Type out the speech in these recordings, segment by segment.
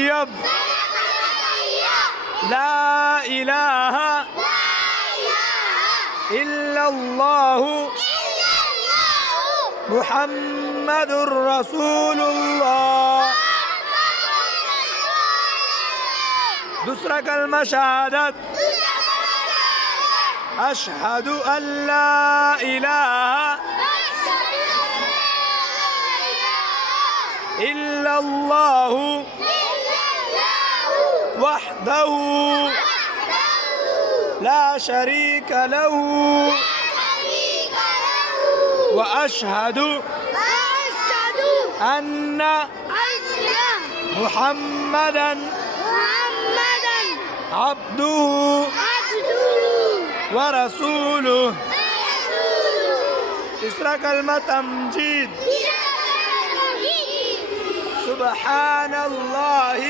الأطيب لا إله إلا الله محمد رسول الله. دوسرا كلمة شهادة أشهد أن لا إله إلا الله وحده لا شريك له وأشهد أن محمدا عبده ورسوله. تسرى كلمة تمجيد سبحان الله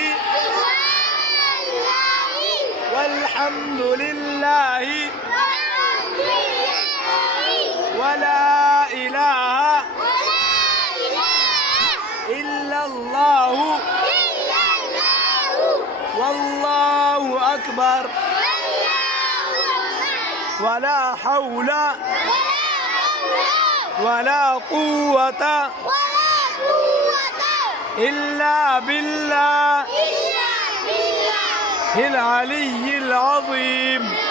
والحمد لله ولا إله إلا الله والله أكبر ولا حول ولا قوة إلا بالله العلي العظيم.